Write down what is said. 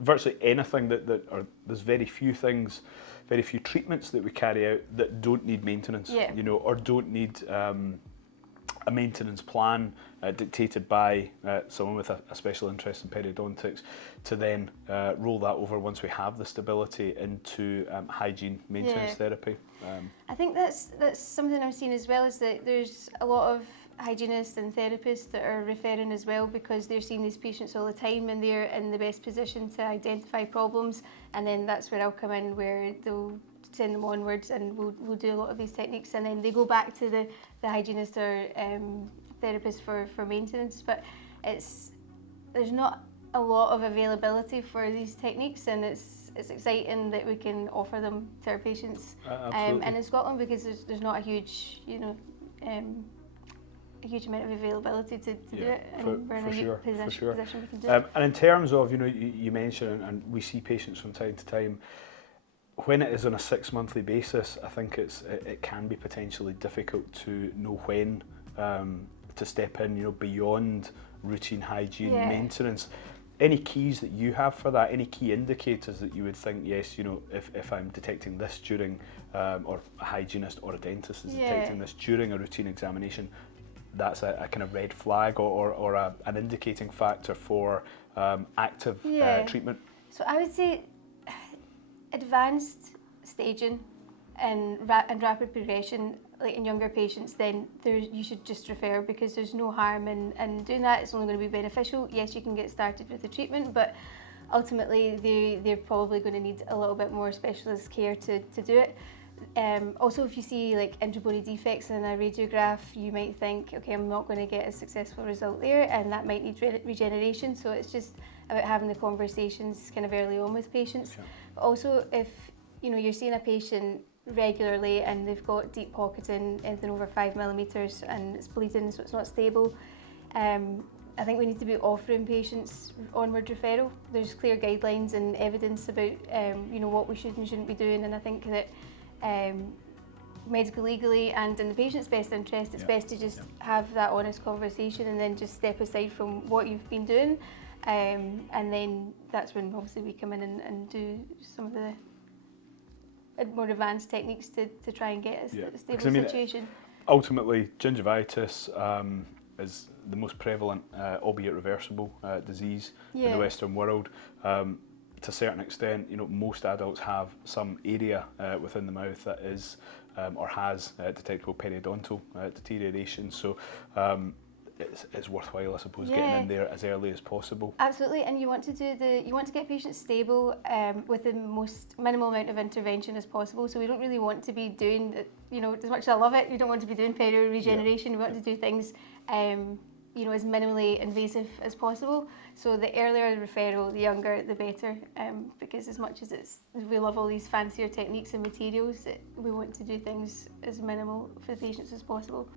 virtually anything or there's very few things, very few treatments that we carry out that don't need maintenance, you know, or don't need a maintenance plan dictated by someone with a special interest in periodontics to then roll that over once we have the stability into hygiene maintenance therapy. I think that's something I'm seeing as well, is that there's a lot of hygienists and therapists that are referring as well, because they're seeing these patients all the time and they're in the best position to identify problems, and then that's where I'll come in, where they'll send them onwards and we'll do a lot of these techniques, and then they go back to the hygienist or therapist for maintenance. But there's not a lot of availability for these techniques, and it's exciting that we can offer them to our patients. And in Scotland, because there's not a huge, you know, a huge amount of availability to do it, and we're in a unique position we can do it. And in terms of, you know, you mentioned, and we see patients from time to time, when it is on a 6-monthly basis, I think it can be potentially difficult to know when to step in, you know, beyond routine hygiene maintenance. Any keys that you have for that? Any key indicators that you would think, yes, you know, if I'm detecting this during, or a hygienist or a dentist is detecting this during a routine examination, that's a kind of red flag or an indicating factor for active treatment? So I would say advanced staging and rapid progression, like in younger patients, then you should just refer, because there's no harm in doing that. It's only going to be beneficial. Yes, you can get started with the treatment, but ultimately they're probably going to need a little bit more specialist care to do it. Also, if you see like interbody defects in a radiograph, you might think, okay, I'm not going to get a successful result there, and that might need regeneration. So it's just about having the conversations kind of early on with patients. But also, if you know you're seeing a patient regularly and they've got deep pocketing, anything over 5 millimeters, and it's bleeding, so it's not stable, I think we need to be offering patients onward referral. There's clear guidelines and evidence about you know, what we should and shouldn't be doing, and I think that medical legally and in the patient's best interest, it's best to just have that honest conversation and then just step aside from what you've been doing, and then that's when obviously we come in and do some of the more advanced techniques to try and get a stable situation. Ultimately, gingivitis is the most prevalent, albeit reversible, disease in the Western world. To a certain extent, you know, most adults have some area within the mouth that is or has detectable periodontal deterioration. So it's worthwhile, I suppose, getting in there as early as possible. Absolutely, and you want to get patients stable with the most minimal amount of intervention as possible. So we don't really want to be doing, you know, as much as I love it, you don't want to be doing perio regeneration. We want to do things you know, as minimally invasive as possible. So the earlier the referral, the younger the better, because as much as we love all these fancier techniques and materials, we want to do things as minimal for the patients as possible.